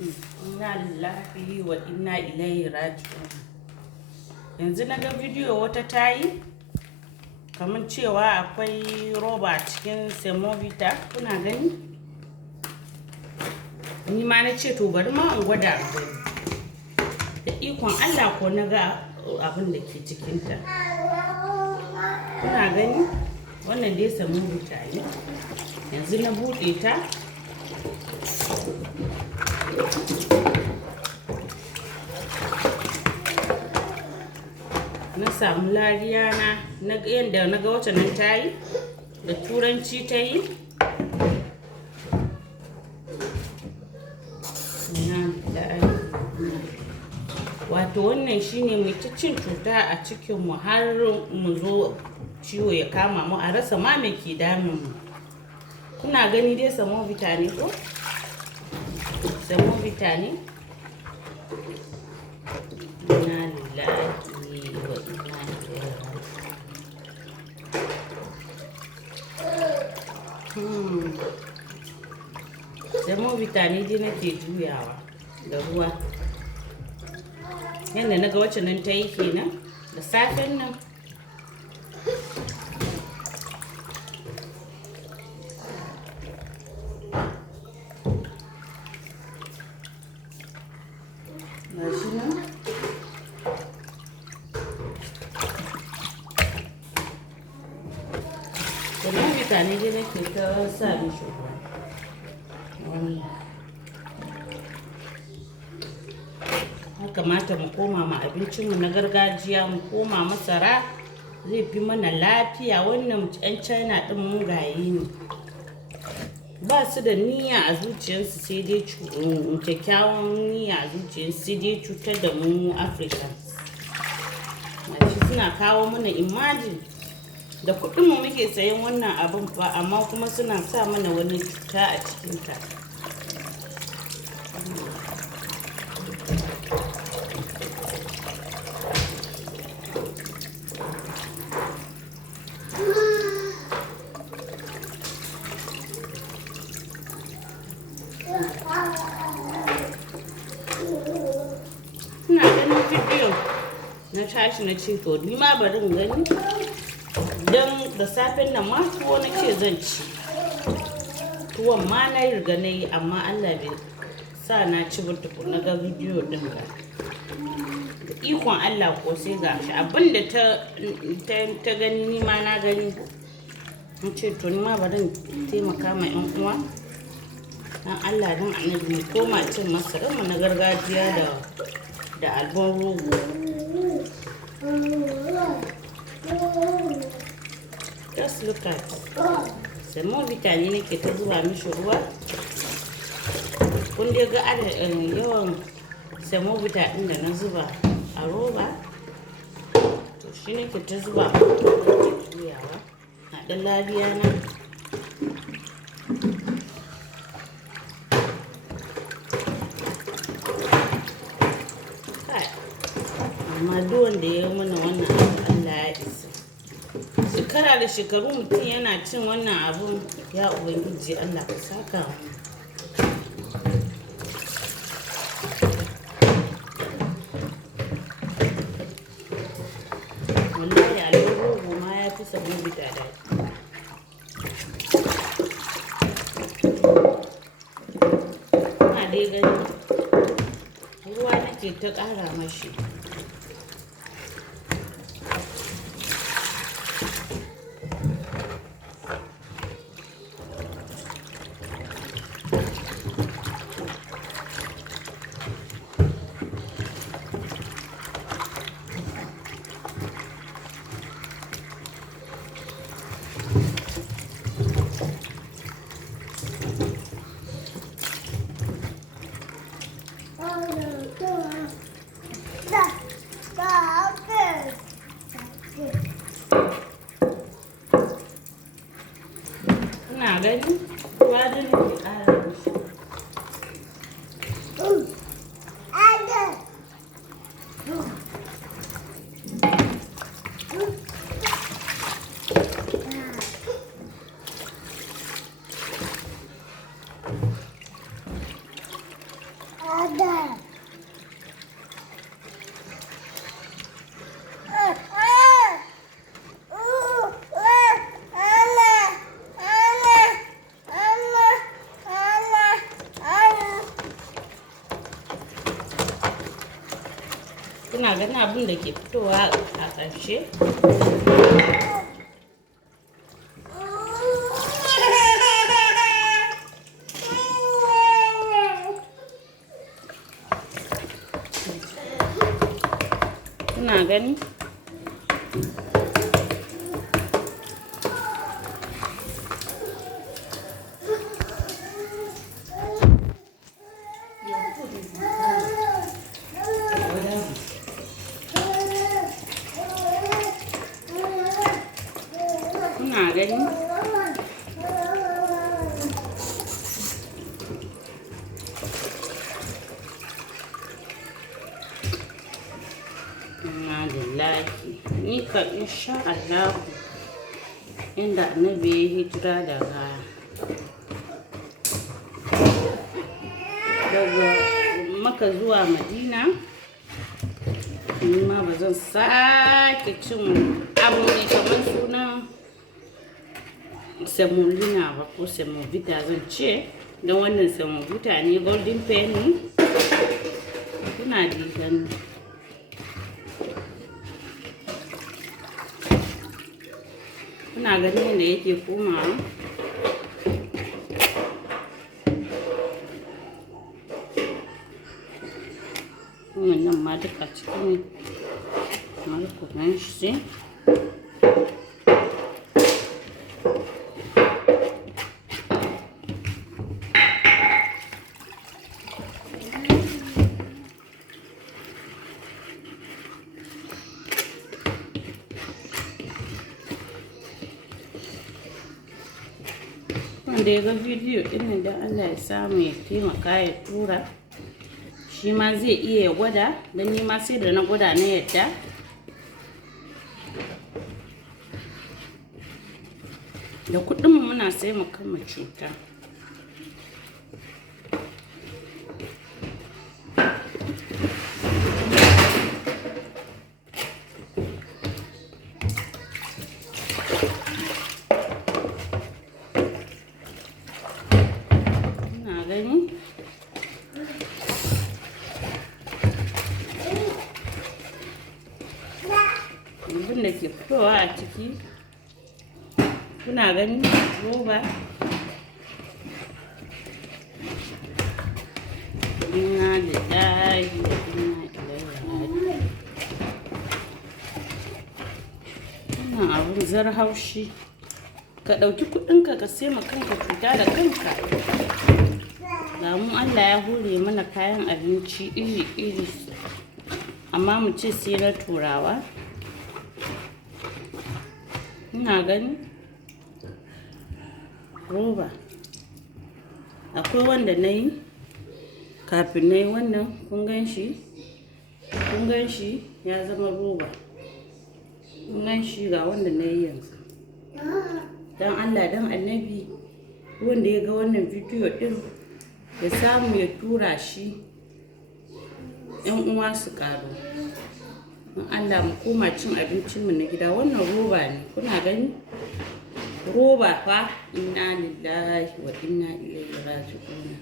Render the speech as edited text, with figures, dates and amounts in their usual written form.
Inna lillahi wa inna ilaihi raji'un. Yanzu na ga bidiyo wata tayi kamar cewa akwai roba cikin semovita, kuna gani? Ni ma na ce to bari ma in gwada gani. Da ikon Allah ko na ga abin da ke cikinta. Kuna gani? Wannan dai semovita ne. Yanzu na buɗe ta. Na samu lariya na yadda na ga wacce nan ta yi da turanci ta yi. Wato wannan shine mai cin cuta a cikinmu har mu zo ciwo ya kama mu a rasa ma me ke damun mu. Kuna gani dai semovita ne ko? Semovita ne. Inna lillahi wa inna ilaihi raji'un. Semovita ne dai nake juyawa da ruwa. Yanda naga wacce nan ta yi kenan da safen nan. Gashi nan. Wannan mutane dai nake ta sa mishi ruwa. Kamata mu koma ma abincinmu na gargajiya, mu koma masara zai fi mana lafiya. Wannan 'yan China din mugaye ne, ba su da niyya a zuciyarsu sai dai kyakkyawan niyya a zuciyarsu sai dai cutar da mu Africans. Shi suna kawo mana imagine da kuɗinmu muke sayan wannan abin fa, amma kuma suna sa mana wani cuta a cikinta. Ina ganin bidiyo na tashi na ce to ni ma bari in gani, don da safen nan ma tuwo na ce zan ci. Tuwon ma na riga na yi, amma Allah bai sa na ci ba tukun na ga bidiyo din ga. Da ikon Allah ko sai ga shi abinda ta gani ni ma na gani. In ce to ni ma bari in taimaka ma 'yan uwa. Dan Allah don annabi mu koma cin masararmu na gargajiya da albon rogo. Just look at semovita ne nake ta zuba mishi ruwa. Kun dai ga yawan semovita ɗin da na zuba a roba, to shi nake ta zuba juyawa a ɗan labiya na. Amma duk wanda ya yi mana wannan abu Allah ya isa. Shekara da shekaru mutum yana cin wannan abun, ya Ubangiji Allah ka saka mu. Wallahi albon rogo ma ya fi semovita daɗi. Kuna dai gani ruwa nake ta ƙara mashi. kuna ganin abin da ke fitowa a ƙarshe. Kuna gani? Kuna gani? Ni ka insha Allah inda annabi ya hijira daga Makka zuwa Madina, ni ma ba zan sake cin abu mai kamar sunan semolina ba ko semovita zan ce, don wannan semovita ne golden penny. Kuna da gani kuna ganin yadda yake komawa. Wannan ma duka cikin markunan shi wanda ya ga bidiyo ɗin da Allah ya samu ya taimaka ya tura, shi ma zai iya ya gwada, don ni ma sai da na gwada na yadda. Da kuɗinmu muna sai mu kama cuta. Abin da ke fitowa a ciki kuna gani, roba. Inna lillahi wa inna ilaihi raji'un. Wannan abun zar haushi, ka ɗauki kuɗinka ka sai ma kanka cuta da kanka. Ga mu Allah ya hore mana kayan abinci iri-iri, amma mu ce sai na turawa. Ina gani roba, akwai wanda na yi kafin na yi wannan, kun gan shi ya zama roba. Kun gan shi ga wanda na yi yanzu. Don Allah don annabi wanda ya ga wannan bidiyo din ya samu ya tura shi, yan uwa su ƙaru. Don Allah mu koma cin abincinmu na gida. Wannan roba ne, kuna gani roba fa. Inna lillahi wa inna ilaihi raji'un.